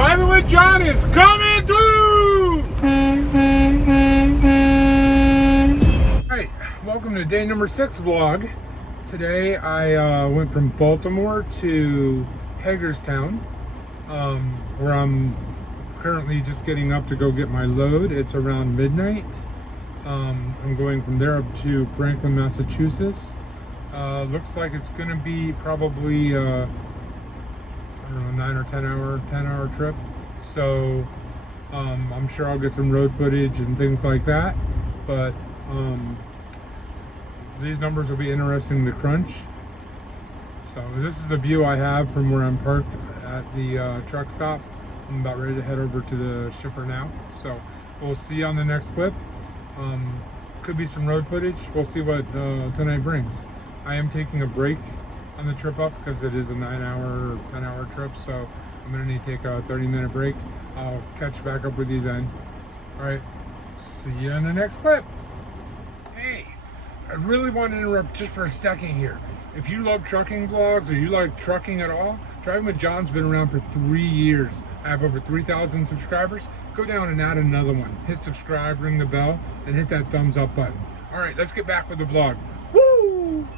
Driving with John is coming through! Alright, welcome to day number 6 vlog. Today I went from Baltimore to Hagerstown, where I'm currently just getting up to go get my load. It's around midnight. I'm going from there up to Franklin, Massachusetts. Looks like it's gonna be probably I don't know, 9 or 10 hour trip. So I'm sure I'll get some road footage and things like that. But these numbers will be interesting to crunch. So this is the view I have from where I'm parked at the truck stop. I'm about ready to head over to the shipper now. So we'll see you on the next clip. Could be some road footage. We'll see what tonight brings. I am taking a break on the trip up because it is a 9-hour or 10-hour trip, so I'm gonna need to take a 30-minute break. I'll catch back up with you then. All right, see you in the next clip. Hey, I really want to interrupt just for a second here. If you love trucking vlogs or you like trucking at all, Driving with John's been around for 3 years. I have over 3,000 subscribers. Go down and add another one. Hit subscribe, ring the bell, and hit that thumbs up button. All right, let's get back with the vlog. Woo!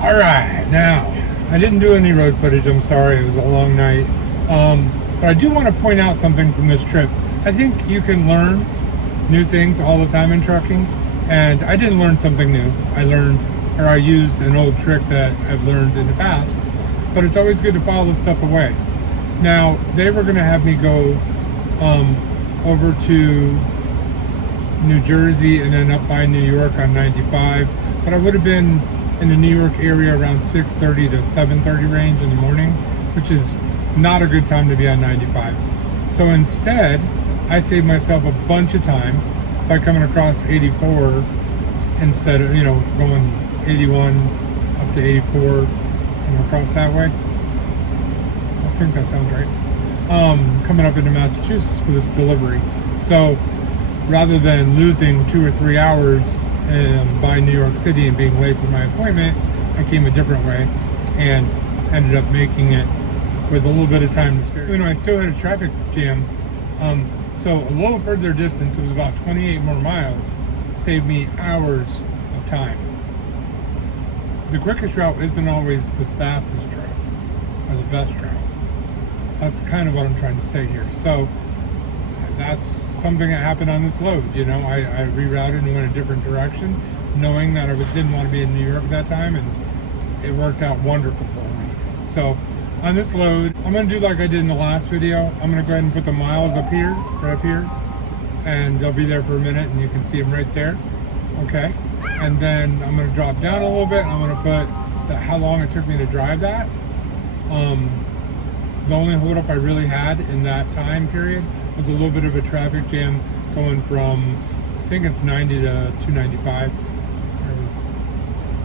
All right, now, I didn't do any road footage, I'm sorry, it was a long night. But I do want to point out something from this trip. I think you can learn new things all the time in trucking, and I didn't learn something new. I used an old trick that I've learned in the past, but it's always good to file this stuff away. Now, they were gonna have me go over to New Jersey and then up by New York on 95, but I would have been in the New York area around 6:30 to 7:30 range in the morning, which is not a good time to be on 95. So instead, I saved myself a bunch of time by coming across 84 instead of, going 81 up to 84 and across that way. I think that sounds right. Coming up into Massachusetts for this delivery. So rather than losing 2 or 3 hours by New York City and being late for my appointment, I came a different way and ended up making it with a little bit of time to spare. I still had a traffic jam. So a little further distance, it was about 28 more miles, saved me hours of time. The quickest route isn't always the fastest route or the best route. That's kind of what I'm trying to say here. So that's something that happened on this load. I rerouted and went a different direction, knowing that I didn't want to be in New York at that time, and it worked out wonderful for me. So on this load, I'm going to do like I did in the last video. I'm going to go ahead and put the miles up here, right up here, and they'll be there for a minute, and you can see them right there. Okay, and then I'm going to drop down a little bit, and I'm going to put how long it took me to drive that. The only holdup I really had in that time period was a little bit of a traffic jam going from, I think it's 90 to 295 or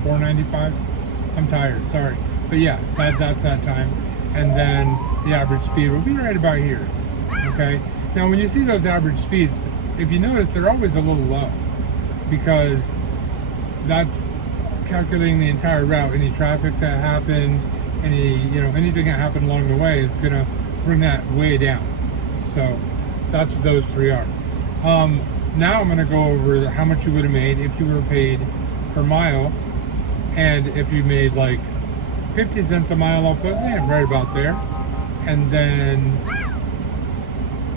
495. I'm tired, sorry. But yeah, that's that time. And then the average speed will be right about here, okay? Now when you see those average speeds, if you notice, they're always a little low because that's calculating the entire route. Any traffic that happened, anything that happened along the way is gonna bring that way down. So that's what those three are. Now I'm going to go over how much you would have made if you were paid per mile, and if you made like 50 cents a mile, I'll put right about there. And then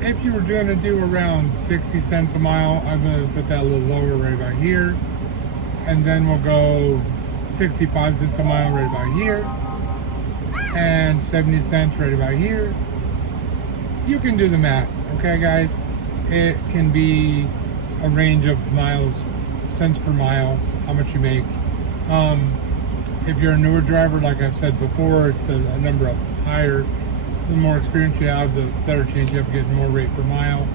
if you were going to do around 60 cents a mile, I'm going to put that a little lower right about here. And then we'll go 65 cents a mile right about here, and 70 cents right about here. You can do the math, okay guys? It can be a range of miles, cents per mile, how much you make. If you're a newer driver, like I've said before, it's a number of higher. The more experience you have, the better chance you have of getting more rate per mile.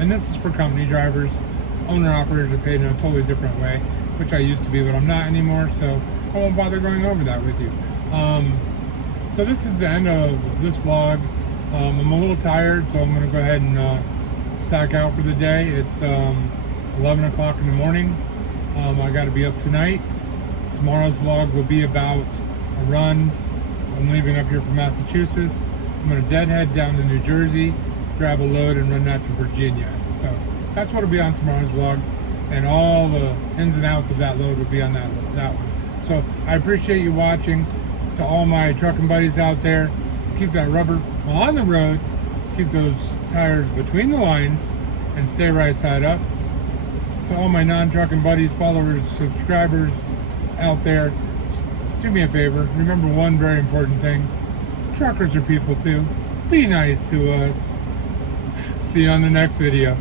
And this is for company drivers. Owner-operators are paid in a totally different way, which I used to be, but I'm not anymore, so I won't bother going over that with you. So this is the end of this vlog. I'm a little tired, so I'm going to go ahead and sack out for the day. It's 11 o'clock in the morning. I got to be up tonight. Tomorrow's vlog will be about a run. I'm leaving up here from Massachusetts. I'm going to deadhead down to New Jersey, grab a load, and run that to Virginia. So that's what will be on tomorrow's vlog, and all the ins and outs of that load will be on that one. So I appreciate you watching. To all my trucking buddies out there, keep that rubber on the road, keep those tires between the lines, and stay right side up. To all my non-trucking buddies, followers, subscribers out there, do me a favor. Remember one very important thing. Truckers are people too. Be nice to us. See you on the next video.